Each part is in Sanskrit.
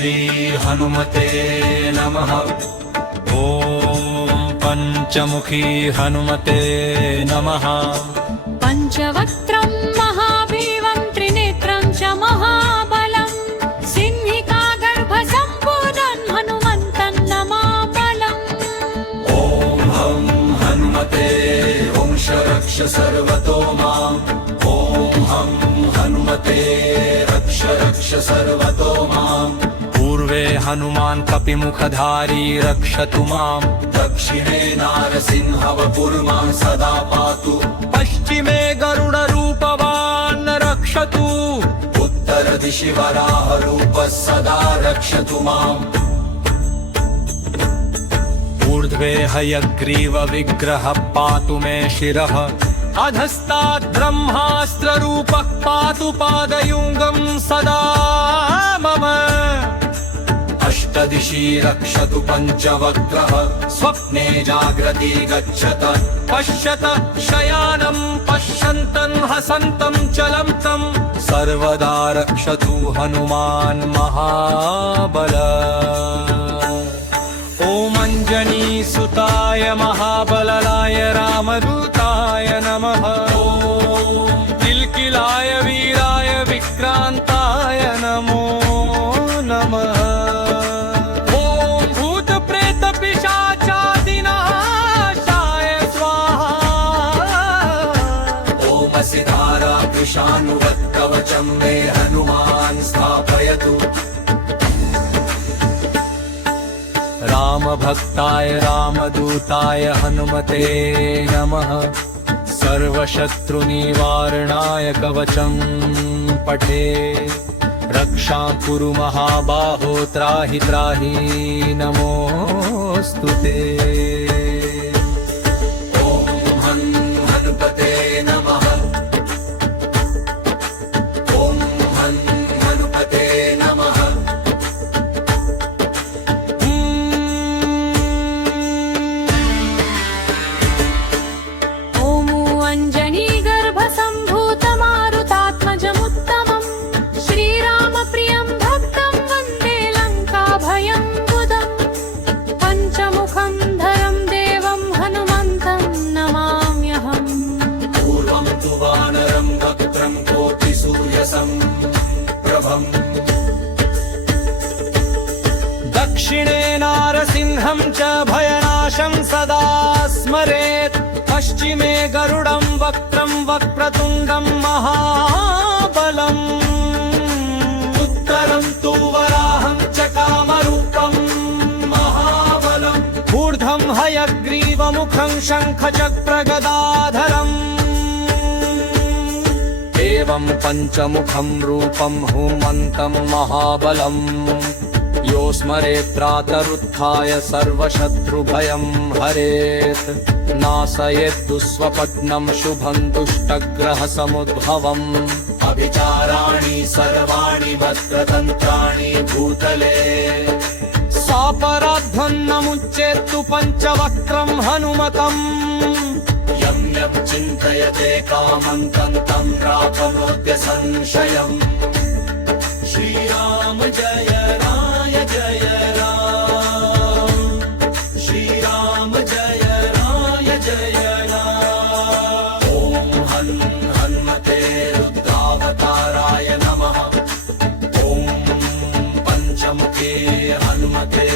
श्री हनुमते नमः। ॐ पंचमुखी हनुमते नमः। पंचवक्त्रं महाभीमं त्रिनेत्रं च महाबलं सिंहिकागर्भसम्भूतं हनुमन्तं नमामलम्। ॐ हं हनुमते वंश रक्ष सर्वतो माम्। ॐ हं हनुमते रक्ष सर्वतो माम्। पूर्वे हनुमान् कपिमुखधारी रक्षतु माम्। दक्षिणे नारसिंहवपुर्मां सदा पातु। पश्चिमे गरुडरूपवान् रक्षतु। उत्तरदिशि वराहरूपः सदा रक्षतु माम्। ऊर्ध्वे हयग्रीवविग्रहः पातु मे शिरः। अधस्तात् ब्रह्मास्त्ररूपः पातु पादयुङ्गं सदा मम। अष्टदिशि रक्षतु पञ्चवक्त्रः। स्वप्ने जाग्रति गच्छत पश्यत शयानं पश्यन्तं हसन्तं चलन्तं सर्वदा रक्षतु हनुमान् महाबल। ॐ अञ्जनीसुताय महाबललाय रामदूताय नमः। ॐ किल्किलाय वीराय विक्रान्ताय नमो नमः। ॐ भूतप्रेतपिशाचादिनाशाय स्वाहा। ॐ सितारा कृशानुवत्कवचं मे हनुमान् स्थापयतु। रामभक्ताय रामदूताय हनुमते नमः। सर्वशत्रुनिवारणाय कवचं पठे। रक्षां कुरु महाबाहो त्राहि त्राहि नमोऽस्तु ते। ॐ हं हनुमते नमः। ॐ हं हनुमते नमः। अञ्जनीगर्भसम्भूतमारुतात्मजमुत्तमं श्रीरामप्रियं भक्तं वन्दे लङ्काभयङ्कुदम्। पञ्चमुखं धरं देवं हनुमन्तं नमाम्यहम्। पूर्वं तु वानरं वक्त्रं कोटिसूर्यसम्प्रभम्। दक्षिणे नारसिंहं च भयनाशं सदा स्मरेत्। पश्चिमे गरुडं वक्त्रं वक्रतुण्डं महाबलम्। उत्तरं तु वराहं च कामरूपं महाबलम्। ऊर्ध्वं हयग्रीवमुखं शङ्खचक्रगदाधरम्। एवं पञ्चमुखं रूपं हनुमन्तं महाबलम्। यो स्मरेत् प्रातरुत्थाय सर्वशत्रुभयं हरेत्। नाशयेत् दुःस्वप्नं शुभं दुष्टग्रहसमुद्भवम्। अभिचाराणि सर्वाणि वक्रतन्त्राणि भूतले। सापराध्वन्नमुच्येत्तु पञ्चवक्त्रं हनुमतम्। यं यं चिन्तयते कामं तं तं प्राप्नोत्य संशयम्। श्रीराम जय राय जय राम। श्रीराम जय राय जय राम। ॐ हं हनुमते रुद्रावताराय नमः। ॐ पंचमुखे हनुमते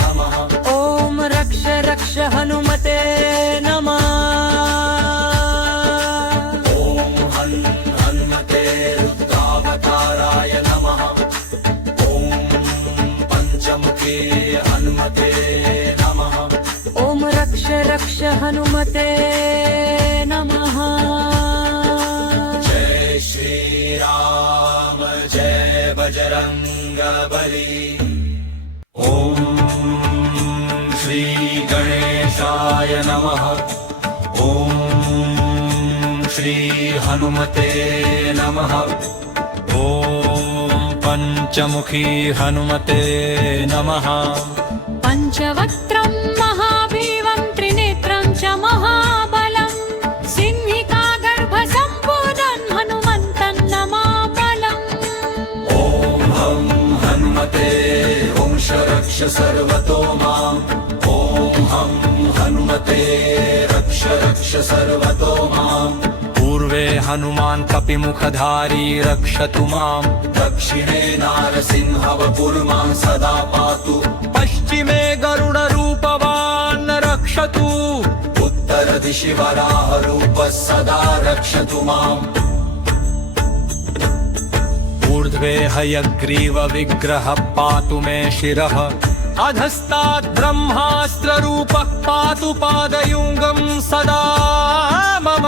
नमः। ॐ रक्ष रक्ष हनुमते नमः। ॐ हं हनुमते रुद्रावताराय नमः। ॐ पंचमुखे हनुमते नमः। ॐ रक्ष रक्ष हनुमते नमः। जय श्रीराम जय बजरंगबली। ॐ श्री गणेशाय नमः। ॐ श्री हनुमते नमः। ॐ पंचमुखी हनुमते नमः। पंचवक्त्रं महाभीमं त्रिनेत्रं च महाबलं सिंहिकागर्भसम्भूतं हनुमन्तं नमामलम्। ॐ हं हनुमते सर्वतो माम् ॐ हं हनुमते रक्ष रक्ष सर्वतो माम् पूर्वे हनुमान् कपिमुखधारी रक्षतु माम् दक्षिणे नारसिंहवपुर्मां सदा पातु पश्चिमे गरुडरूपवान् रक्षतु उत्तरदिशि वराहरूपः सदा रक्षतु माम् ऊर्ध्वे हयग्रीवविग्रहः पातु मे शिरः अधस्तात् ब्रह्मास्त्ररूपः पातु पादयुङ्गं सदा मम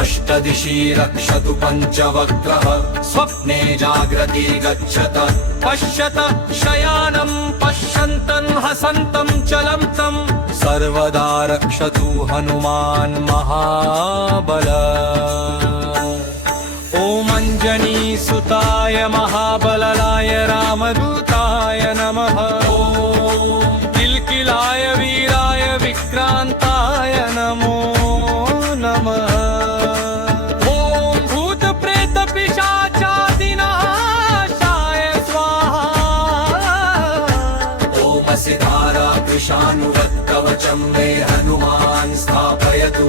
अष्टदिशि रक्षतु पञ्चवक्त्रः स्वप्ने जाग्रति गच्छत पश्यत शयानं पश्यन्तं हसन्तं चलन्तं सर्वदा रक्षतु हनुमान् महाबल ॐ अञ्जनीसुताय महाबललाय रामदूताय नमः ॐ किल्किलाय वीराय विक्रान्ताय नमो नमः ॐ भूतप्रेतपिशाचादिनाशाय स्वाहा ॐ सिधारा कृशानुवत्कवचं मे हनुमान् स्थापयतु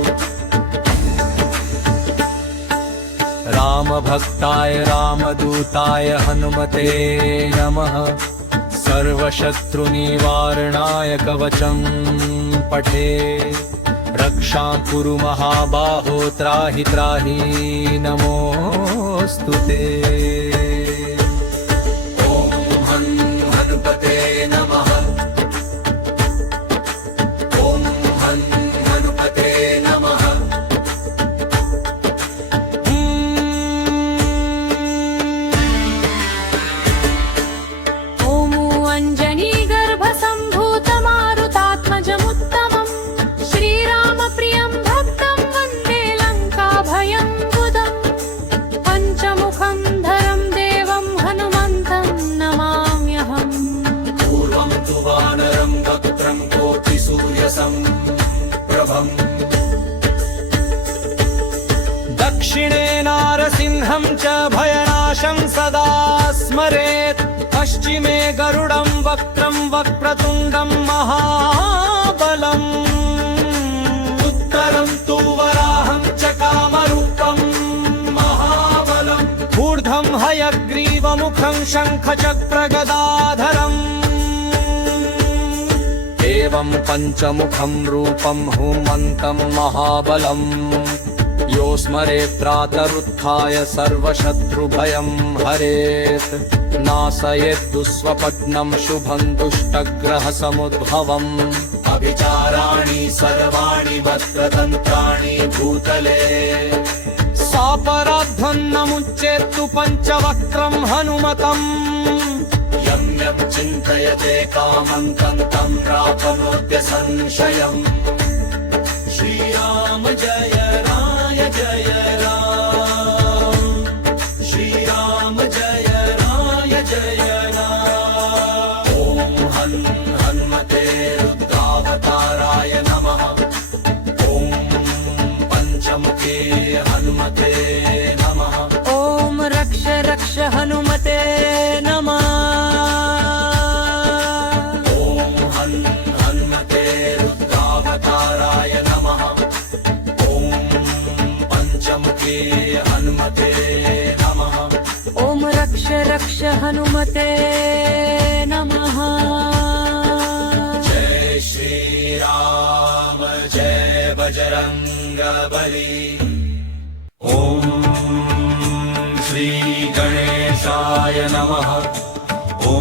रामभक्ताय रामदूताय हनुमते नमः सर्वशत्रुनिवारणाय कवचं पठे रक्षां कुरु महाबाहो त्राहि त्राहि नमोऽस्तु ते ॐ हनुमते नमः ॐ हनुमते नमः दक्षिणे नारसिंहं च भयनाशं सदा स्मरेत् पश्चिमे गरुडं वक्त्रं वक्रतुण्डं महाबलम् उत्तरं तु वराहं च कामरूपं महाबलम् ऊर्ध्वं हयग्रीवमुखं शङ्खचक्रगदाधरम् एवं पञ्चमुखं रूपं हनुमन्तं महाबलम् यो स्मरेत् प्रातरुत्थाय सर्वशत्रुभयं हरेत् नाशयेत् दुःस्वप्नं शुभं दुष्टग्रहसमुद्भवम् अभिचाराणि सर्वाणि वक्रतन्त्राणि भूतले सापराध्वन्नमुच्येत्तु पञ्चवक्त्रं हनुमतम् यं यं चिन्तयते कामं तं तं प्राप्नोत्य संशयम् श्रीराम जय जय राम श्रीराम जय जय राम ॐ हनुमते रुद्रावताराय नमः ॐ पञ्चमुखे हनुमते नमः ॐ रक्ष रक्ष हनुमते नमः ॐ हनुमते रुद्रावताराय नमः पञ्चमुखे हनुमते नमः ॐ रक्ष रक्ष हनुमते नमः जय श्रीराम जय बजरङ्गबली ॐ श्रीगणेशाय नमः ॐ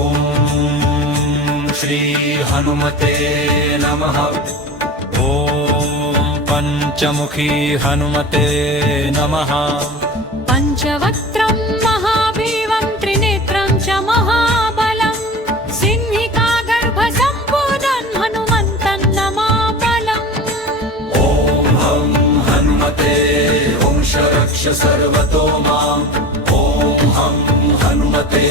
श्रीहनुमते नमः ॐ पञ्चमुखी हनुमते नमः पञ्चवक्त्रं महाभीमं त्रिनेत्रं च महाबलं सिंहिकागर्भसम्भूतं हनुमन्तं नमामलम् ॐ हं हनुमते वंश रक्ष सर्वतो माम् ॐ हं हनुमते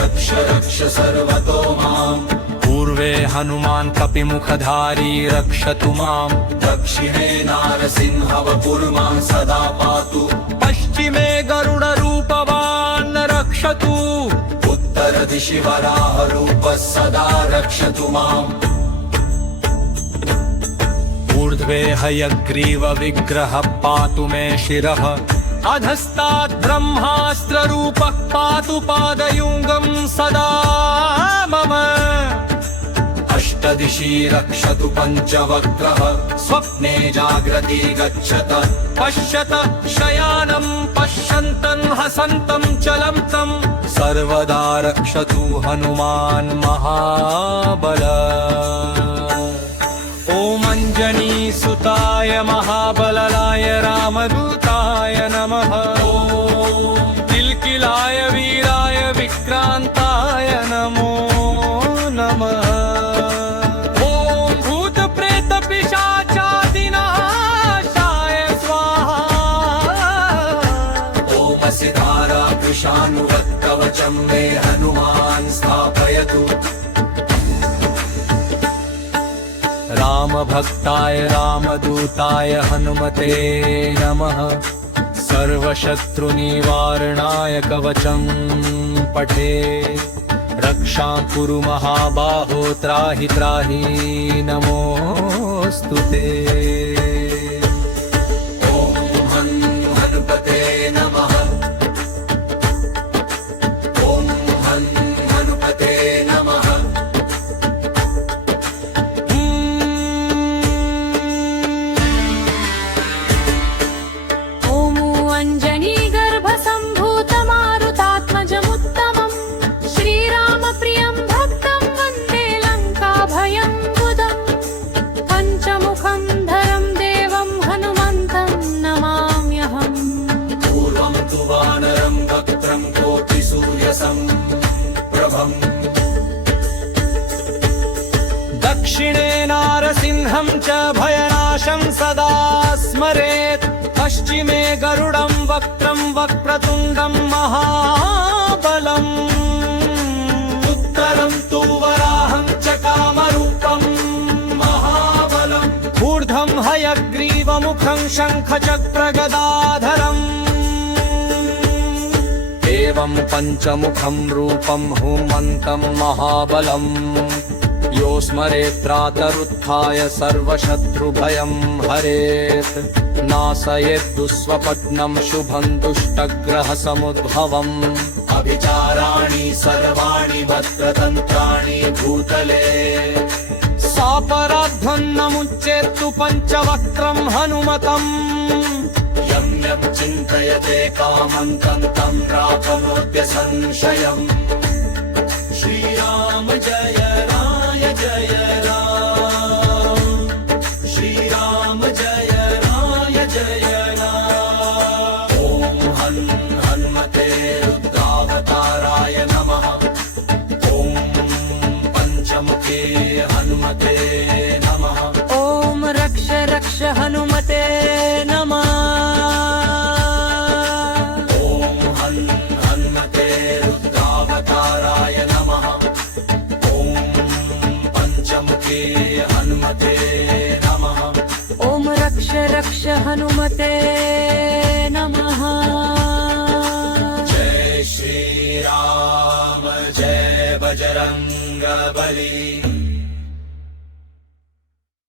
रक्ष रक्ष सर्वतो माम् पूर्वे हनुमान् कपिमुखधारी रक्षतु माम् दक्षिणे नारसिंहवपुर्मां सदा पातु पश्चिमे गरुडरूपवान् रक्षतु उत्तर अष्टदिशि वराहरूपः सदा रक्षतु माम् ऊर्ध्वे हयग्रीवविग्रहः पातु मे शिरः अधस्तात् ब्रह्मास्त्ररूपः पातु पादयुङ्गं सदा मम अष्टदिशि रक्षतु पञ्चवक्त्रः स्वप्ने जाग्रति गच्छत पश्यत शयानं पश्यन्तं हसन्तं चलं तं सर्वदा रक्षतु हनुमान् महाबल ॐ अञ्जनीसुताय महाबललाय रामदूताय नमः ॐ किल्किलाय वीराय विक्रान्ताय नमो नमः ॐ भूतप्रेतपिशाचादिनाशाय स्वाहा ॐ सितारा कृशानुवत्कवचं मे हनुमान् स्थापयतु रामभक्ताय रामदूताय हनुमते नमः सर्वशत्रुनिवारणाय कवचं पठे रक्षां कुरु महाबाहो त्राहि त्राहि नमोऽस्तु ते ॐ हनुमते नमः ॐ हनुमते नमः ॐ अञ्जनीगर्भसम्भूतमारुतात्मजमुत्तमम् श्रीरामप्रियं भक्तं वन्दे लङ्काभयं बुधम् पञ्चमुखं धरं देवं हनुमन्तं नमाम्यहम् पूर्वं तु वानरं वक्त्रं कोटिसूर्यसम्प्रभम् दक्षिणे नारसिंहं च भयनाशं सदा स्मरेत् पश्चिमे गरुडं वक्त्रं वक्रतुण्डं महाबलम् उत्तरं तु वराहं च कामरूपं महाबलम् ऊर्ध्वं हयग्रीवमुखं शङ्खचक्रगदाधरम् एवं पञ्चमुखं रूपं हूमन्तं महाबलम् यो स्मरेत् प्रातरुत्थाय सर्वशत्रुभयं हरेत् नाशयेत् दुःस्वप्नं शुभं दुष्टग्रहसमुद्भवम् अभिचाराणि सर्वाणि वक्रतन्त्राणि भूतले सापराध्वन्नमुच्चेत्तु पञ्चवक्त्रं हनुमतम् यं यं चिन्तयते कामं तं तं प्राप्नोत्य संशयम् श्रीराम जय जय राम श्रीराम जय जय राम ॐ हनुमते रुद्रावताराय नमः ॐ पञ्चमुखे हनुमते नमः ॐ रक्ष रक्ष हनुमते नमः ॐ हनुमते रुद्रावताराय नमः ॐ पञ्चमुखे हनुमते नमः ॐ रक्ष रक्ष हनुमते नमः जय श्रीराम जय बजरंगबली